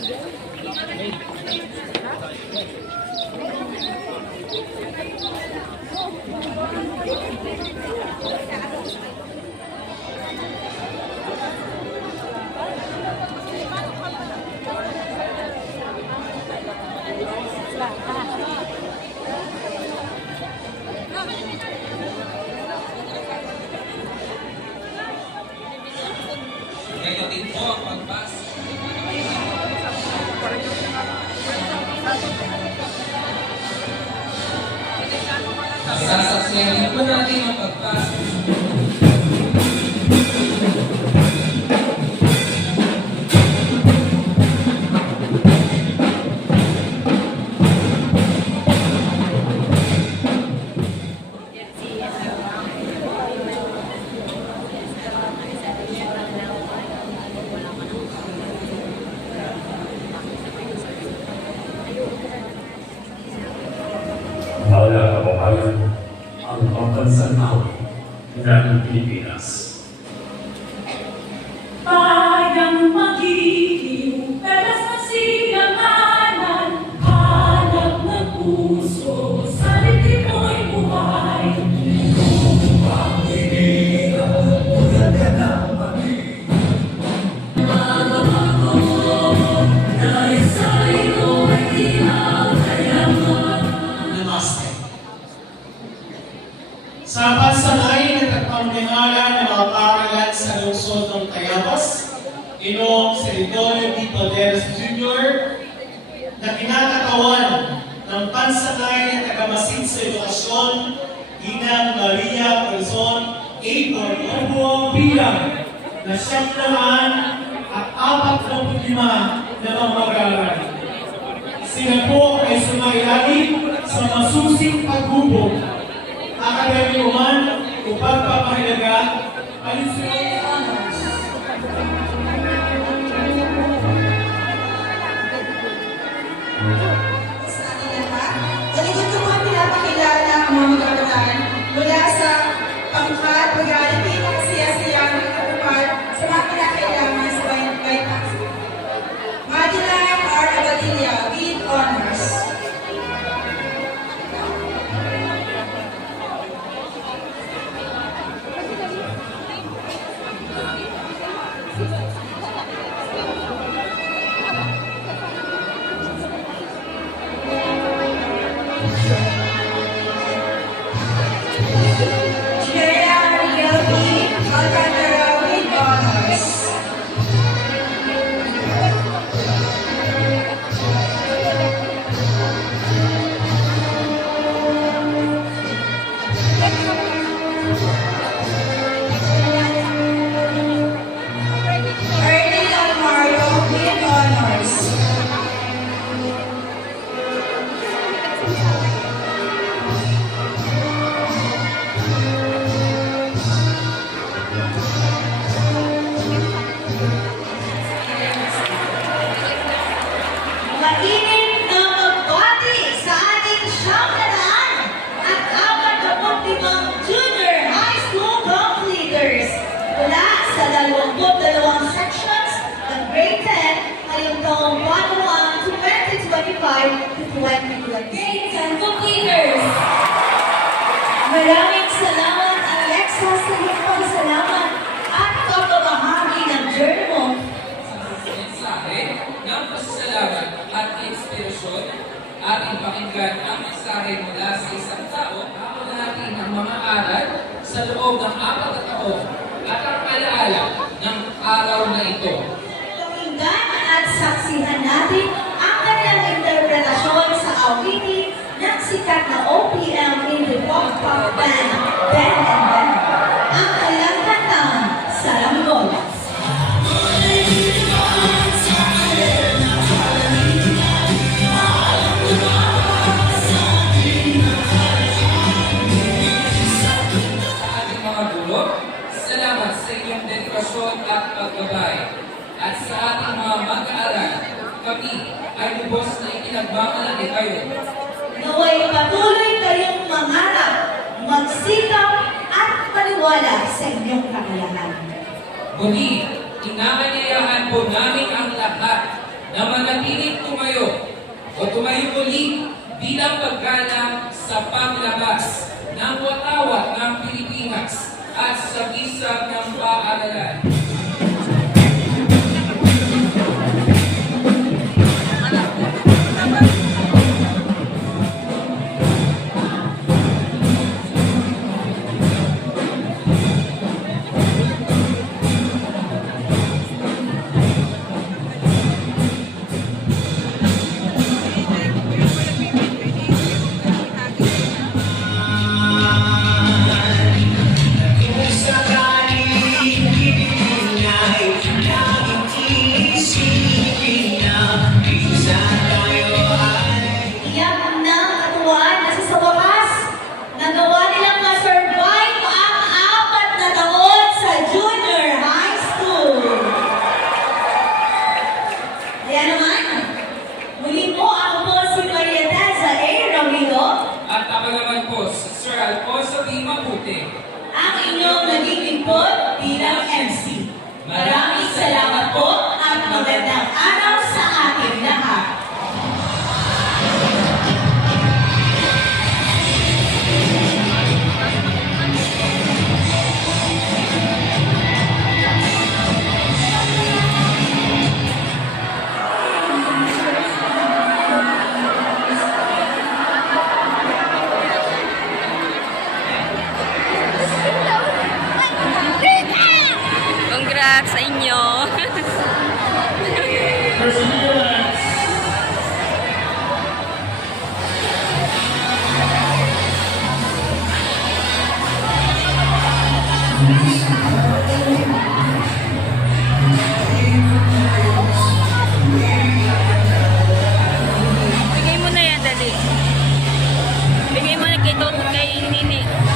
Ngayon din po ang pagpas. Sasaksiyan din po natin ang pagpas. Wala kababayan ang pambansang awit ng Pilipinas. Bayang magiliw, pelas na silanganan, hanap ng puso, sa litik mo'y buhay. Kung pag-ibig, ulan ka na magiging. Mga dahil sa iyo ay kinakayaman. Namaste. Sa pansalain at pamamahala ng mga paaralan sa lungsod ng Tayabas, Ginoong Seritorio D. Calderas Jr., na kinakatawan ng pansalain at tagamasid sa edukasyon, Inang Maria Corazon A. Cordobo bilang na 745 na mga mag-aaral. Sila po ay sumailali sa masusing paghubog, akademikuman o pagpapahalaga alinsunod sa honors. Sa ating lahat, ganito ko ang pinapakilala ang mga mag-aaral mula sa pangkat, pag-aalipin at siya-siyang katupad sa mga kinakailangan sa bayan. Madila R. Abadilla with honors. General Miguel P. Alcantara with honors. Ernie Almario with honors. Mainit na magbati sa ating siyang at 45 junior high school completers mula sa 22 sections ng grade 10 ngayong taong 1 to 2025 to 2026. Grade 10 completers! Maraming salamat, Alexa, sa iyong pagsalamat at pagbabahagi ng journey mo. Mensahe ng pasasalamat at inspirasyon, ating pakinggan ang mensahe mula sa isang tao habang natin ang mga aral sa loob ng 4 na taon at ang alaala ng araw na ito. Pakinggan at saksihan natin ang kanilang interpretasyon sa awitin ng sikat na OPM indie pop band, Ben and Ben. Ang kanilang kantang, Salamigol. Sa ating mga guro, salamat sa inyong dedikasyon at paggabay. At sa ating mga mag-aaral, kami ay lubos na ikinagmamalaki kayo. Naway patuloy kayong mangarap, magsikap at maniwala sa inyong kakayahan. Muli, inaanyayahan po namin ang lahat na manatiling tumayo o tumayo muli bilang paggalang sa paglabas ng watawat ng Pilipinas at sa bisag ng paaralan. Iyak ng katuwaan kasi sa wakas, nagawa nilang ma-survive ang 4 na taon sa junior high school. Kaya naman, muli po ako po si Maria Tessa A. Ramiro, At ako naman po, si Sir Alfonso B. Mabuti. ang inyong naging lingkod bilang MC. Maraming salamat po at magandang araw sa ating lahat. Congrats sa inyo. Bigay mo na yan, dali. Bigay mo na kay Nini.